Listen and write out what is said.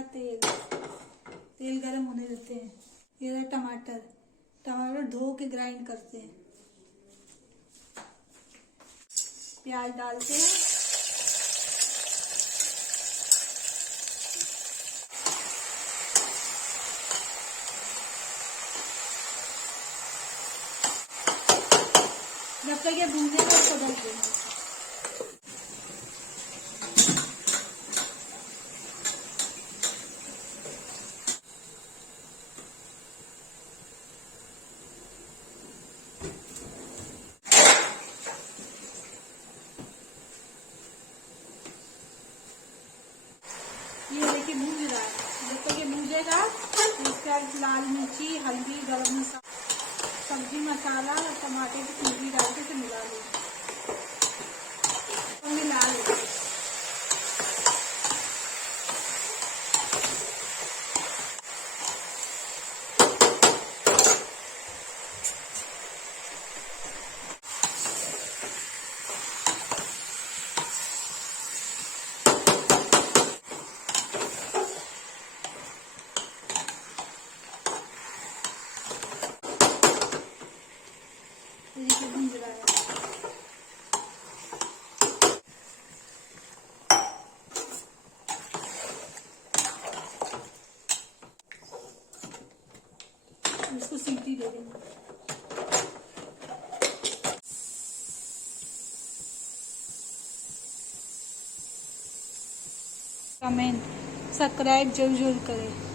रहा तेल गरम होने देते हैं। ये रहा टमाटर धो के ग्राइंड करते हैं। प्याज डालते हैं। जब तक ये भूनेगा उसको ढक देंगे। ये देखिए भून रहा है। जब तक ये भूनेगा इसका लाल मिर्ची, हल्दी, गरम मसाला, सब्जी मसाला और टमाटर की प्यूरी डाल के मिला लो और मिला लो। देखिए भून रहा है। इसको सीटी दे देंगे। कमेंट सब्सक्राइब जरूर करें।